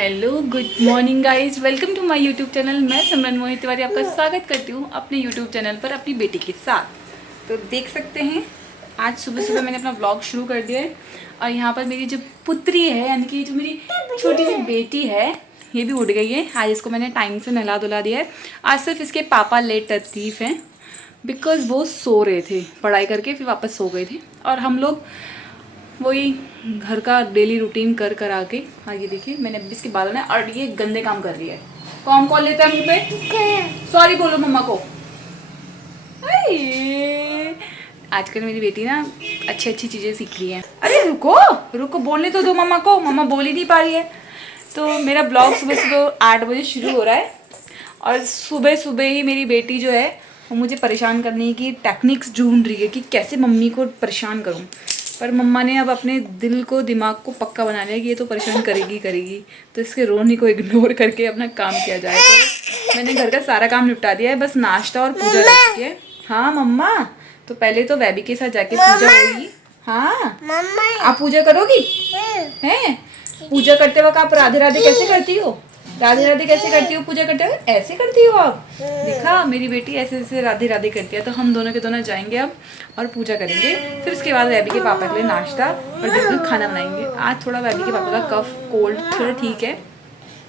Hello good morning guys, welcome to my YouTube channel. मैं सिमरन मोहित तिवारी आपका स्वागत करती हूँ अपने यूट्यूब चैनल पर अपनी बेटी के साथ। तो देख सकते हैं आज सुबह सुबह मैंने अपना ब्लॉग शुरू कर दिया है और यहाँ पर मेरी जो पुत्री है यानी कि जो मेरी छोटी सी बेटी है ये भी उठ गई है। आज इसको मैंने टाइम से नहला धुला दिया है। आज सिर्फ इसके पापा लेट लतीफ़ हैं बिकॉज़ वो सो रहे थे पढ़ाई करके, फिर वापस सो गए थे और हम लोग वही घर का डेली रूटीन कर आके आगे देखिए मैंने अभी इसके बालों ने और ये गंदे काम कर रही है। कौन कौन लेता है मुँह पे? सॉरी बोलो मम्मा को। आजकल मेरी बेटी ना अच्छी अच्छी चीज़ें सीख रही है। अरे रुको रुको, बोलने तो दो मम्मा को, मम्मा बोल ही नहीं पा रही है। तो मेरा ब्लॉग सुबह सुबह 8 बजे शुरू हो रहा है और सुबह सुबह ही मेरी बेटी जो है वो मुझे परेशान करने की टेक्निक्स ढूंढ रही है कि कैसे मम्मी को परेशान करूं। पर मम्मा ने अब अपने दिल को दिमाग को पक्का बना लिया कि ये तो परेशान करेगी, तो इसके रोने को इग्नोर करके अपना काम किया जाए। तो मैंने घर का सारा काम निपटा दिया है, बस नाश्ता और पूजा रखी है। हाँ मम्मा, तो पहले तो वैबी के साथ जाके पूजा होगी। हाँ आप पूजा करोगी? हैं? पूजा करते वक्त आप राधे राधे कैसे करती हो? राधे राधे कैसे करती हो पूजा करते हुए? ऐसे करती हो आप? देखा मेरी बेटी ऐसे ऐसे राधे राधे करती है। तो हम दोनों के दोनों जाएंगे अब और पूजा करेंगे, फिर उसके बाद वैबी के पापा के लिए नाश्ता और दिन में खाना बनाएंगे। आज थोड़ा वैबी के पापा का कफ कोल्ड थोड़ा ठीक है,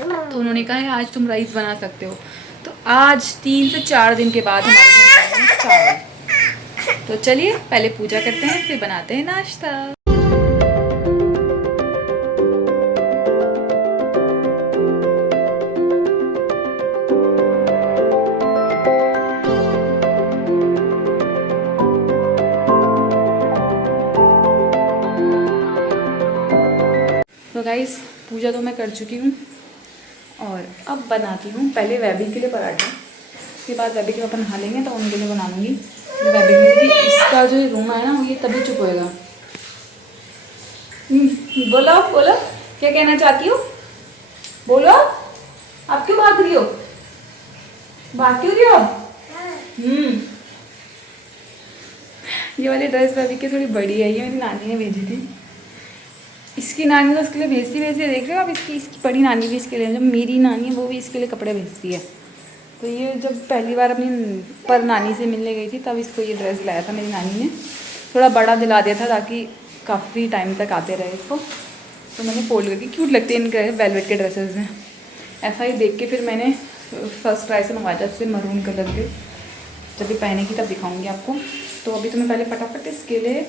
तो उन्होंने कहा है आज तुम राइस बना सकते हो। तो आज 3 से 4 दिन के बाद हमारे घर में चावल। तो चलिए पहले पूजा करते हैं फिर बनाते हैं नाश्ता। तो गाइस पूजा तो मैं कर चुकी हूँ और अब बनाती हूँ पहले वैबी के लिए पराठा। उसके बाद वैबी के पापा नहा लेंगे तो उनके लिए बना लूँगी। वैबी में इसका जो रूम है ना ये तभी चुप होएगा। बोलो बोलो क्या कहना चाहती हो? बोलो आप क्यों भाग रही हो? भाग क्यों रही हो? ये वाली ड्रेस वैबी की थोड़ी बड़ी है, ये मेरी नानी ने भेजी थी। इसकी नानी तो उसके लिए भेजती है, देख रहे हो आप। इसकी बड़ी नानी भी इसके लिए, जब मेरी नानी है वो भी इसके लिए कपड़े भेजती है। तो ये जब पहली बार अपनी पर नानी से मिलने गई थी तब इसको ये ड्रेस लाया था मेरी नानी ने। थोड़ा बड़ा दिला दिया था ताकि काफ़ी टाइम तक आते रहे इसको। तो मैंने फोल्ड करके, क्यूट लगती है इनके वेलवेट के ड्रेसेस में। ऐसा ही देख के फिर मैंने फर्स्ट ट्राई से मंगवाया था इससे मरून कलर के। जब भी पहनेगी तब दिखाऊँगी आपको। तो अभी तो मैं पहले फटाफट इसके लिए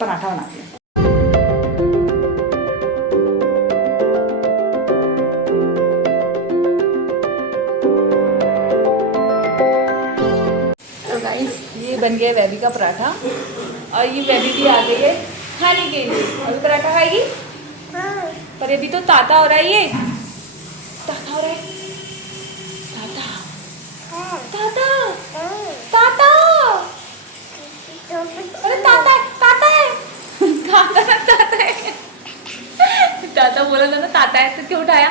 पराठा बनाती हूँ। ये बन गया वैबी का पराठा और ये वैबी भी आ गई है खाने के लिए। और पराठा खाएगी? पर अभी तो ताता हो रहा है, ये ताता हो रहा है। ताता ताता अरे ताता है ताता है ताता है। ताता बोला था ना ताता है, तो क्यों उठाया?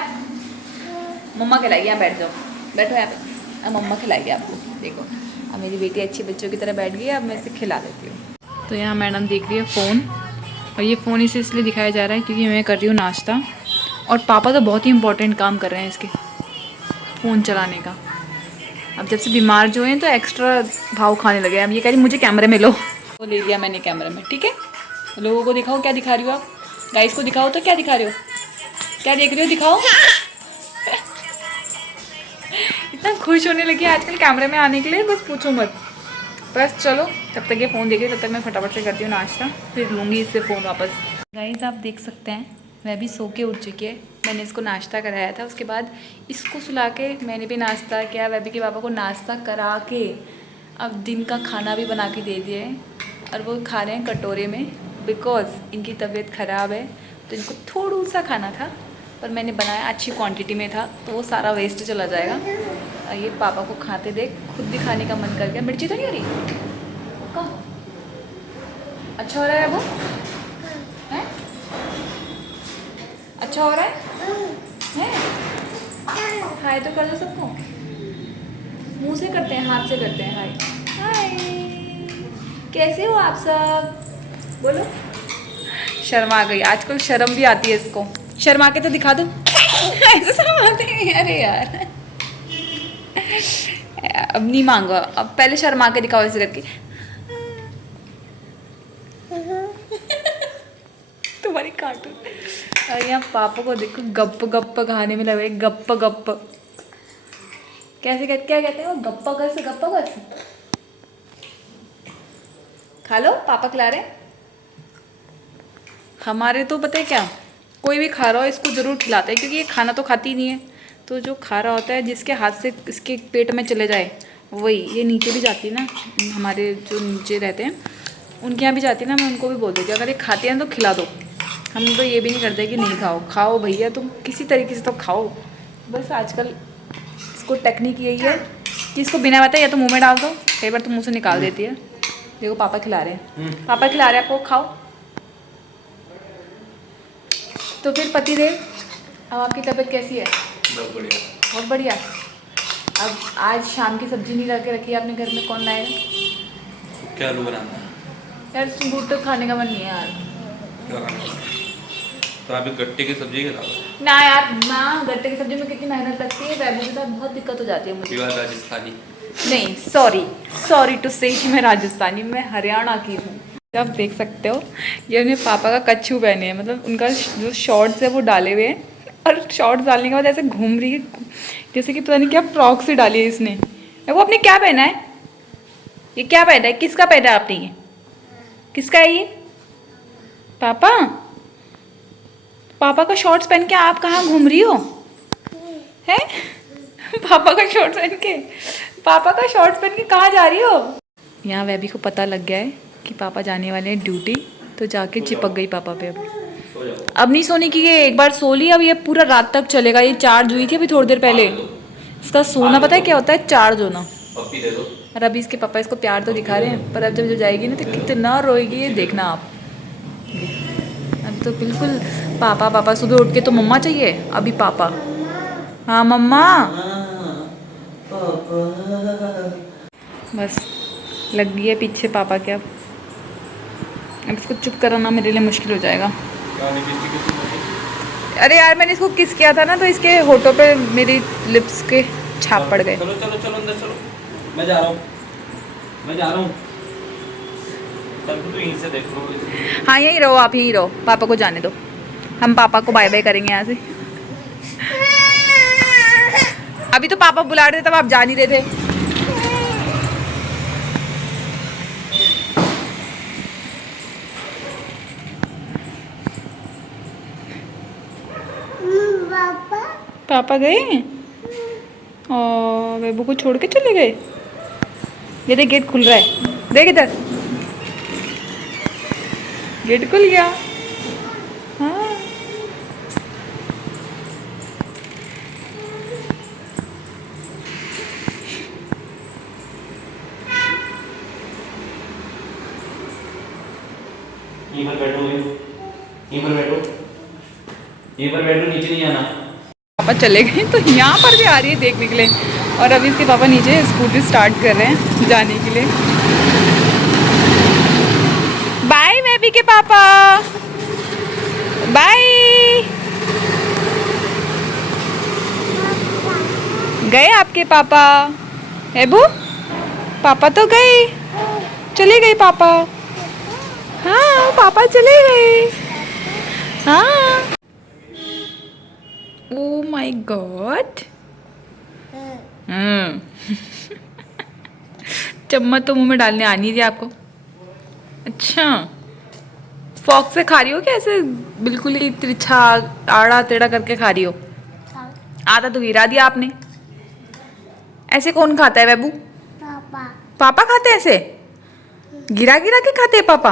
मम्मा खिलाएगी, यहाँ बैठ जाओ, बैठो यहाँ पे। अब मम्मा खिलाएगी आपको। देखो अब मेरी बेटी अच्छी बच्चों की तरह बैठ गई है, अब मैं इसे खिला देती हूँ। तो यहाँ मैडम देख रही है फ़ोन, और ये फ़ोन इसे इसलिए दिखाया जा रहा है क्योंकि मैं कर रही हूँ नाश्ता और पापा तो बहुत ही इंपॉर्टेंट काम कर रहे हैं इसके फ़ोन चलाने का। अब जब से बीमार जो हैं तो एक्स्ट्रा भाव खाने लगे। अब ये कह रही मुझे कैमरे में लो, तो ले लिया मैंने कैमरे में। ठीक है, लोगों को दिखाओ क्या दिखा रही हो आप, गाइस को दिखाओ तो क्या दिखा रहे हो, क्या देख रही हो, दिखाओ। इतना खुश होने लगी आजकल कैमरे में आने के लिए, बस पूछो मत। बस चलो तब तक ये फ़ोन देखे, तब तक मैं फटाफट से करती हूँ नाश्ता, फिर लूँगी इससे फ़ोन वापस। गाइस आप देख सकते हैं वह भी सो के उठ चुकी है। मैंने इसको नाश्ता कराया था, उसके बाद इसको सुला के मैंने भी नाश्ता किया। वह भी के पापा को नाश्ता करा के अब दिन का खाना भी बना के दे दिया है और वो खा रहे हैं कटोरे में बिकॉज़ इनकी तबीयत ख़राब है। तो इनको थोड़ा सा खाना था पर मैंने बनाया अच्छी क्वांटिटी में था, तो वो सारा वेस्ट चला जाएगा। ये पापा को खाते देख खुद भी खाने का मन कर गया। मिर्ची तो नहीं हो रही? कहाँ? अच्छा हो रहा है वो? हैं? अच्छा हो रहा है? हाय तो कर दो सबको। मुंह से करते हैं, हाथ से करते हैं। हाय हाय, कैसे हो आप सब? बोलो। शर्म आ गई, आजकल शर्म भी आती है इसको। शर्मा के तो दिखा दो। ऐसे शर्माते हैं, अरे यार। अब नहीं मांगा, अब पहले शर्मा के दिखाओ ऐसे करके। तुम्हारी कार्टून। और यहाँ पापा को देखो गप्प गप्प खाने में लगे, गप्प गप्प। कैसे कहते, क्या कहते हैं वो, गप्पा कर से गप्पा कर। खा लो, पापा खिला रहे। हमारे तो पता है क्या, कोई भी खा रहा हो इसको ज़रूर खिलाते हैं, क्योंकि ये खाना तो खाती नहीं है। तो जो खा रहा होता है, जिसके हाथ से इसके पेट में चले जाए वही। ये नीचे भी जाती है ना, हमारे जो नीचे रहते हैं उनके यहाँ भी जाती है ना, मैं उनको भी बोल देती हूँ अगर ये खाती हैं तो खिला दो। हम तो ये भी नहीं करते कि नहीं खाओ, खाओ भैया तुम किसी तरीके से तो खाओ। बस आजकल इसको टेक्निक यही है कि इसको बिना बताए या तो मुँह में डाल दो, कई बार तो मुँह से निकाल देती है। देखो पापा खिला रहे हैं, पापा खिला रहे हैं आपको, खाओ। तो फिर पतिदेव, अब आपकी तबीयत कैसी है? बहुत बढ़िया। बहुत बढ़िया। अब आज शाम की सब्जी नहीं ला के रखी है आपने घर में, कौन लाएगा? क्या आलू बनाना है यार बूट तो खाने का मन नहीं है यार। क्या खाना है? तो आप एक गट्टे की सब्जी खिला दो ना यार ना, गट्टे की सब्जी में कितनी मेहनत लगती है, वैसे के साथ बहुत दिक्कत हो जाती है मुझे। राजस्थानी नहीं, सॉरी टू से कि मैं राजस्थानी, मैं हरियाणा की हूँ। आप देख सकते हो ये अपने पापा का कच्छू पहने हैं, मतलब उनका जो शॉर्ट्स है वो डाले हुए हैं, और शॉर्ट्स डालने के बाद ऐसे घूम रही है जैसे कि पता नहीं क्या फ्रॉक से डाली है इसने। वो आपने क्या पहना है? ये क्या पहना है? किसका पहना है आपने? ये किसका है ये? पापा, पापा का शॉर्ट्स पहन के आप कहाँ घूम रही हो? हैं? पापा का शॉर्ट्स पहन के, पापा का शॉर्ट्स पहन के कहाँ जा रही हो? यहाँ वैभी को पता लग गया है कि पापा जाने वाले हैं ड्यूटी, तो जाके चिपक गई पापा पे। अब नहीं सोने की, ये एक बार सो ली, अब ये पूरा रात तक चलेगा। ये चार्ज हुई थी अभी थोड़ी देर पहले। इसका सोना पता है क्या होता है? चार्ज होना। और अभी इसके पापा इसको प्यार तो दिखा रहे हैं, पर अब जब जाएगी ना तो कितना रोएगी ये देखना आप। अब तो बिल्कुल पापा पापा, सुबह उठ के तो मम्मा चाहिए, अभी पापा। हाँ मम्मा, बस लग गई है पीछे पापा के। अब इसको चुप कराना मेरे लिए मुश्किल हो जाएगा। अरे यार मैंने इसको किस किया था ना, तो इसके होठों पे मेरी लिप्स के छाप पड़ गए। चलो चलो चलो अंदर चलो, मैं जा रहा हूँ, मैं जा रहा हूँ। तू यहीं से देख लो। हाँ यहीं रहो, आप यहीं रहो, पापा को जाने दो। हम पापा को बाय बाय करेंगे यहाँ से। अभी तो पापा बुला रहे थे, तब आप जा नहीं रहे थे। पापा गए और बेबू को छोड़ के चले गए। ये देख गेट खुल रहा है, देख इधर, गेट खुल गया। हाँ यहीं पर बैठो, यहीं पर बैठो, यहीं पर बैठो, नीचे नहीं आना। पापा चले गए तो यहाँ पर भी आ रही है देखने के लिए, और अभी इसके पापा नीचे स्कूटी स्टार्ट कर रहे हैं जाने के लिए। बाय बेबी के पापा, बाय। गए आपके पापा? एबू पापा तो गए, चले गए पापा। हाँ पापा चले गए। हाँ ओ माय गॉड। चम्मच तो मुंह में डालने आनी थी आपको। अच्छा, फॉक से खा रही हो क्या? ऐसे बिल्कुल ही तिरछा आड़ा टेढ़ा करके खा रही हो? आधा तो गिरा दिया आपने। ऐसे कौन खाता है बाबू? पापा। पापा खाते हैं ऐसे? गिरा गिरा के खाते हैं पापा?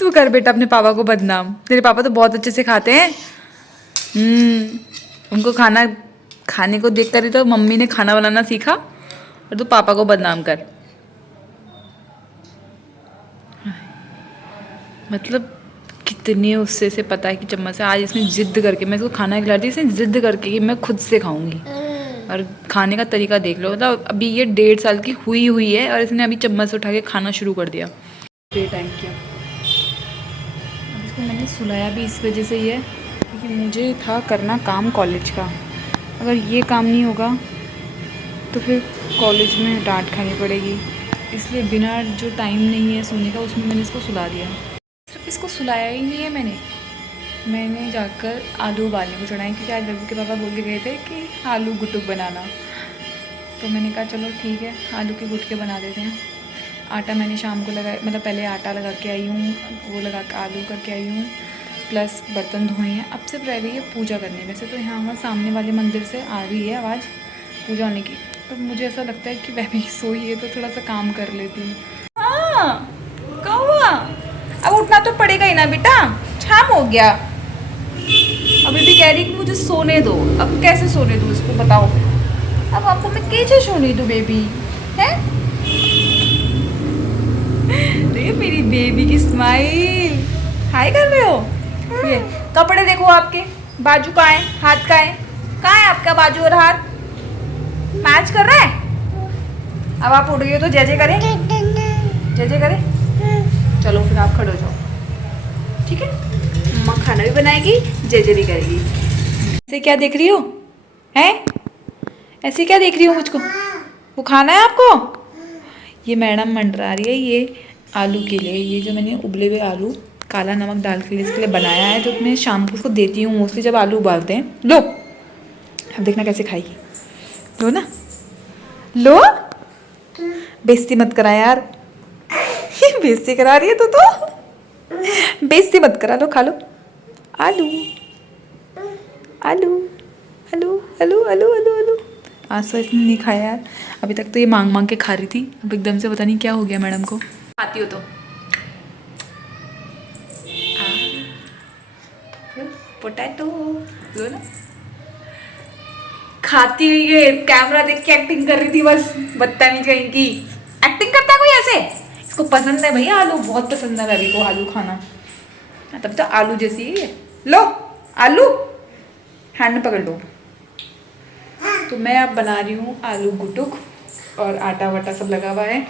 तू कर बेटा अपने पापा को बदनाम, तेरे पापा तो बहुत अच्छे से खाते हैं। उनको खाने को देख कर ही तो मम्मी ने खाना बनाना सीखा, और तू पापा को बदनाम कर। मतलब कितने उससे से पता है कि चम्मच से। आज इसने जिद करके, मैं इसको खाना खिला दी, इसने जिद करके कि मैं खुद से खाऊंगी। और खाने का तरीका देख लो, मतलब अभी ये 1.5 साल की हुई है और इसने अभी चम्मच से उठा के खाना शुरू कर दिया। Thank you. अब इसको मैंने सुलाया भी इस वजह से ही है क्योंकि मुझे था करना काम कॉलेज का। अगर ये काम नहीं होगा तो फिर कॉलेज में डांट खानी पड़ेगी, इसलिए बिना जो टाइम नहीं है सोने का उसमें मैंने इसको सुला दिया। सिर्फ इसको सुलाया ही नहीं है मैंने जाकर आलू उबालने को चढ़ाए क्योंकि आज रवि के पापा बोल के गए थे कि आलू गुटुक बनाना। तो मैंने कहा चलो ठीक है, आलू के गुटके बना देते हैं। आटा मैंने शाम को लगाया, मतलब पहले आटा लगा के आई हूँ, वो लगा के आलू करके आई हूँ, प्लस बर्तन धोए हैं। अब सिर्फ रह गई है पूजा करनी। वैसे तो यहाँ हमारे सामने वाले मंदिर से आ रही है आवाज़ पूजा होने की, तो मुझे ऐसा लगता है कि वह भी सोई है तो थोड़ा सा काम कर लेती हूँ। हाँ क्या हुआ, अब उठना तो पड़ेगा ही ना बेटा, शाम हो गया। अभी भी कह रही कि मुझे सोने दो। अब कैसे सोने दूँ इसको बताओ, अब आपको मैं कैसे सोने दूँ बेबी है? देखिए मेरी बेबी की स्माइल, हाय कर रहे हो। ये कपड़े देखो आपके, बाजू कहाँ है, हाथ कहाँ है आपका बाजू और हाथ मैच कर रहा है। अब आप उठ गए तो जय जय करें, जय जय करें। चलो फिर आप खड़े हो जाओ, ठीक है। मम्मा खाना भी बनाएगी, जय जय भी करेगी। ऐसे क्या देख रही हो हैं, ऐसे क्या देख रही हो मुझको, वो खाना है आपको। ये मैडम मंडरा रही है ये आलू के लिए, ये जो मैंने उबले हुए आलू काला नमक डाल के इसके लिए बनाया है, जो मैं शाम को उसको देती हूँ मोस्टली जब आलू उबालते हैं। लो अब देखना कैसे खाएगी, लो ना लो, बेइज्जती मत करा यार। बेइज्जती करा रही है तो बेइज्जती मत करा, लो खा लो आलू आलू आलू आलू आलू आलू आलू। आज तो इसने नहीं खाया यार, अभी तक तो ये मांग मांग के खा रही थी, अब एकदम से पता नहीं क्या हो गया मैडम को। खाती हो तो पोटैटो लो ना। खाती हुई है, कैमरा देख के एक्टिंग कर रही थी बस, बदतमीज कहीं की। एक्टिंग करता है कोई ऐसे, इसको पसंद है भैया आलू, बहुत पसंद है रवि को आलू खाना, तब तो आलू जैसी ही है। लो आलू, हैंड में पकड़ लो। तो मैं अब बना रही हूँ आलू गुटुक और आटा वाटा सब लगा हुआ है।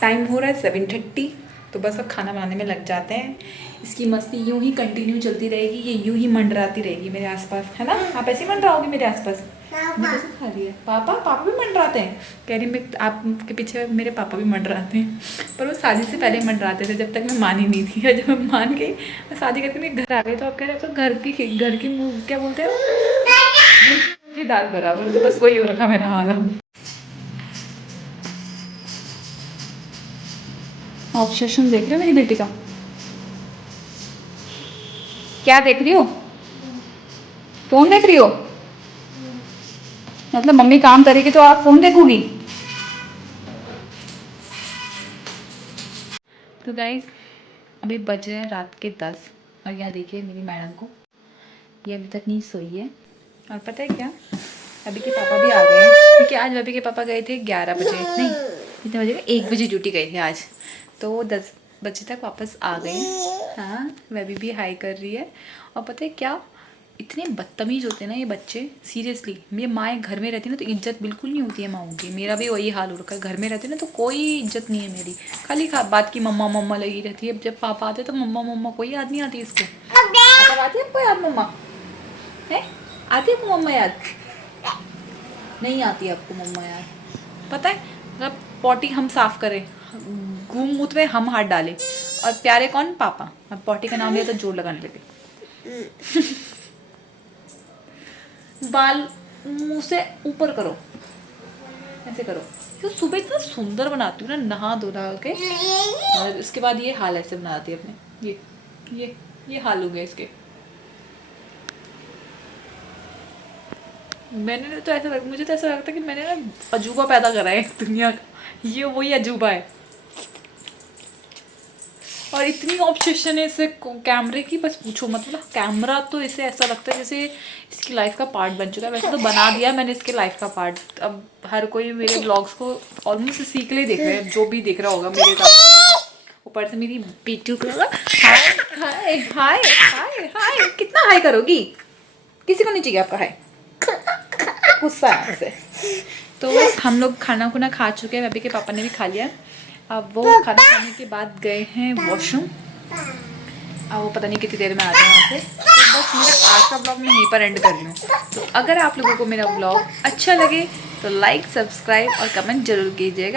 टाइम हो रहा है 7:30, तो बस अब खाना बनाने में लग जाते हैं। इसकी मस्ती यूं ही कंटिन्यू चलती रहेगी, ये यूं ही मंडराती रहेगी मेरे आसपास, है ना। आप ऐसे ही मंडराओगे मेरे आसपास। मैं कैसे खा रही है, पापा भी मंडराते हैं। कह रही मैं आपके पीछे मेरे पापा भी मंडराते हैं, पर वो शादी से पहले मंडराते थे जब तक मैं मानी नहीं थी। और जब मैं मान गई, शादी करके मैं घर आ गई, तो आप कह रहे तो घर की मुँह क्या बोलते हैं, दाल बराबर। तो बस वही हो रखा मेरा हाल। ऑब्सेशन देख रहे हो मेरी बेटी का, क्या देख रही हो, फोन देख रही हो, मतलब मम्मी काम करेगी तो आप फोन देखोगी। तो गाइस अभी बज रहे हैं रात के 10 और यहाँ देखिए मेरी मैडम को, ये अभी तक नहीं सोई है। और पता है क्या, अभी के पापा भी आ गए हैं क्योंकि आज अभी के पापा गए थे 11 बजे, नहीं कितने बजे, 1 बजे ड्यूटी गए थे आज, तो वो 10 बजे तक वापस आ गए। हाँ वह भी हाई कर रही है। और पता है क्या, इतने बदतमीज होते हैं ना ये बच्चे, सीरियसली। ये माएँ घर में रहती ना तो इज्जत बिल्कुल नहीं होती है माओं की। मेरा भी वही हाल हो रखा है, घर में रहती ना तो कोई इज्जत नहीं है मेरी, खाली बात की मम्मा मम्मा लगी रहती है। जब पापा आते तो मम्मा मम्मा कोई याद नहीं आती इसको। मतलब आती है आपको याद मम्मा है, आती है आपको मम्मा याद, नहीं आती आपको मम्मा याद। पता है मतलब पॉटी हम साफ करें, घूम मूत में हम हाथ डालें, और प्यारे कौन, पापा। अब पॉटी का नाम लिया तो जोर लगाने लगे। बाल मुंह से ऊपर करो, ऐसे करो। तो सुबह इतना सुंदर बनाती हूँ ना नहा धोला के, और इसके बाद ये हाल ऐसे बनाती है अपने, ये हाल हो गया इसके। मैंने तो ऐसा मुझे तो ऐसा लगता है कि मैंने ना अजूबा पैदा करा है दुनिया का, ये वही अजूबा है। और इतनी ऑब्सेशन है इसे कैमरे की, बस पूछो मतलब। कैमरा तो इसे ऐसा लगता है जैसे इसकी लाइफ का पार्ट बन चुका है। वैसे तो बना दिया मैंने इसके लाइफ का पार्ट। अब हर कोई मेरे ब्लॉग्स को ऑलमोस्ट सीख ले देख रहे हैं, जो भी देख रहा होगा मेरे साथ। ऊपर से मेरी पीटू को हाय हाय हाय हाय हाय, कितना हाय करोगी, किसी को नहीं चाहिए आपका हाय, गुस्सा है आपसे। तो बस हम लोग खाना खुना खा चुके हैं, अभी के पापा ने भी खा लिया। अब वो खाना खाने के बाद गए हैं वॉशरूम, अब वो पता नहीं कितनी देर में आते हैं वहाँ से। तो बस मेरा आज का ब्लॉग मैं यहीं पर एंड कर रही हूँ। तो अगर आप लोगों को मेरा ब्लॉग अच्छा लगे तो लाइक, सब्सक्राइब और कमेंट जरूर कीजिएगा।